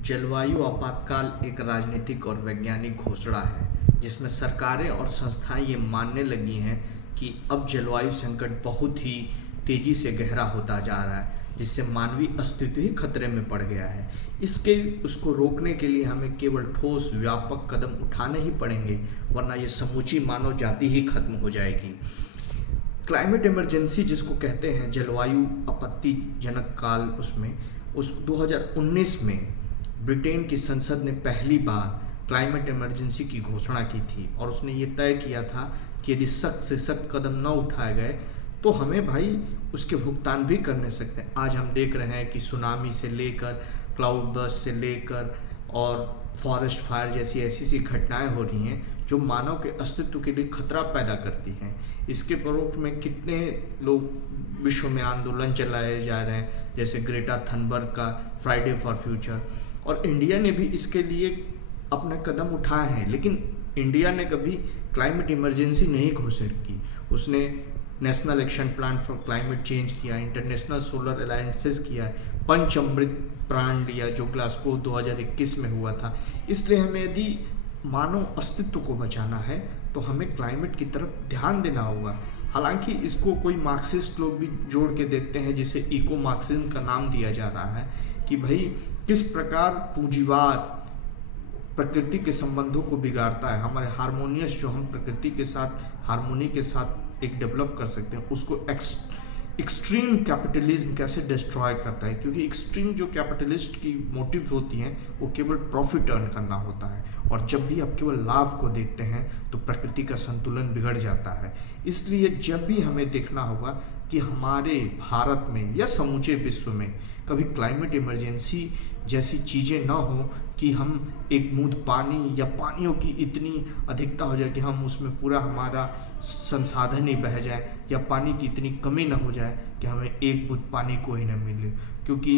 जलवायु आपातकाल एक राजनीतिक और वैज्ञानिक घोषणा है जिसमें सरकारें और संस्थाएं ये मानने लगी हैं कि अब जलवायु संकट बहुत ही तेजी से गहरा होता जा रहा है, जिससे मानवीय अस्तित्व ही खतरे में पड़ गया है। उसको रोकने के लिए हमें केवल ठोस व्यापक कदम उठाने ही पड़ेंगे, वरना ये समूची मानव जाति ही खत्म हो जाएगी। क्लाइमेट इमरजेंसी जिसको कहते हैं, जलवायु आपत्तिजनक काल, उस 2019 में ब्रिटेन की संसद ने पहली बार क्लाइमेट इमरजेंसी की घोषणा की थी और उसने ये तय किया था कि यदि सख्त से सख्त कदम न उठाए गए तो हमें भाई उसके भुगतान भी करने सकते हैं। आज हम देख रहे हैं कि सुनामी से लेकर क्लाउड बर्स्ट से लेकर और फॉरेस्ट फायर जैसी ऐसी घटनाएं हो रही हैं जो मानव के अस्तित्व के लिए खतरा पैदा करती हैं। इसके परोक्ष में कितने लोग विश्व में आंदोलन चलाए जा रहे हैं, जैसे ग्रेटा थनबर्ग का फ्राइडे फॉर फ्यूचर, और इंडिया ने भी इसके लिए अपना कदम उठाए हैं। लेकिन इंडिया ने कभी क्लाइमेट इमरजेंसी नहीं घोषित की। उसने national action plan for climate change किया, इंटरनेशनल सोलर अलायंसेस किया, पंचअमृत प्राण लिया जो ग्लासगो 2021 में हुआ था। इसलिए हमें यदि मानव अस्तित्व को बचाना है तो हमें क्लाइमेट की तरफ ध्यान देना होगा। हालांकि इसको कोई मार्क्सिस्ट लोग भी जोड़ के देखते हैं, जिसे इको मार्क्सिज्म का नाम दिया जा रहा है, कि भाई किस प्रकार पूंजीवाद प्रकृति के संबंधों को बिगाड़ता है। हमारे हारमोनियस, जो हम प्रकृति के साथ हारमोनी के साथ एक डेवलप कर सकते हैं, उसको एक्सट्रीम कैपिटलिज्म कैसे डिस्ट्रॉय करता है। क्योंकि एक्सट्रीम जो कैपिटलिस्ट की मोटिव्स होती हैं वो केवल प्रॉफिट अर्न करना होता है, और जब भी आप केवल लाभ को देखते हैं तो प्रकृति का संतुलन बिगड़ जाता है। इसलिए जब भी हमें देखना होगा कि हमारे भारत में या समूचे विश्व में कभी क्लाइमेट इमरजेंसी जैसी चीज़ें ना हो कि हम एक बूंद पानी या पानियों की इतनी अधिकता हो जाए कि हम उसमें पूरा हमारा संसाधन ही बह जाए, या पानी की इतनी कमी ना हो जाए कि हमें एक बूंद पानी को ही ना मिले। क्योंकि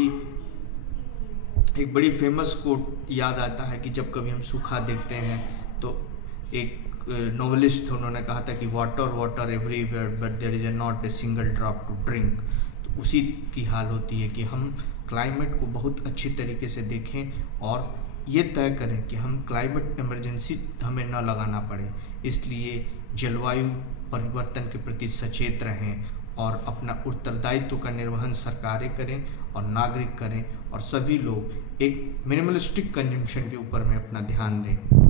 एक बड़ी फेमस कोट याद आता है कि जब कभी हम सूखा देखते हैं तो एक नॉवेलिस्ट उन्होंने कहा था कि water water everywhere but there is not a single drop to drink. तो उसी की हाल होती है कि हम क्लाइमेट को बहुत अच्छी तरीके से देखें और ये तय करें कि हम क्लाइमेट इमरजेंसी हमें न लगाना पड़े। इसलिए जलवायु परिवर्तन के प्रति सचेत रहें और अपना उत्तरदायित्व का निर्वहन सरकारें करें और नागरिक करें, और सभी लोग एक मिनिमलिस्टिक कंजम्पशन के ऊपर में अपना ध्यान दें।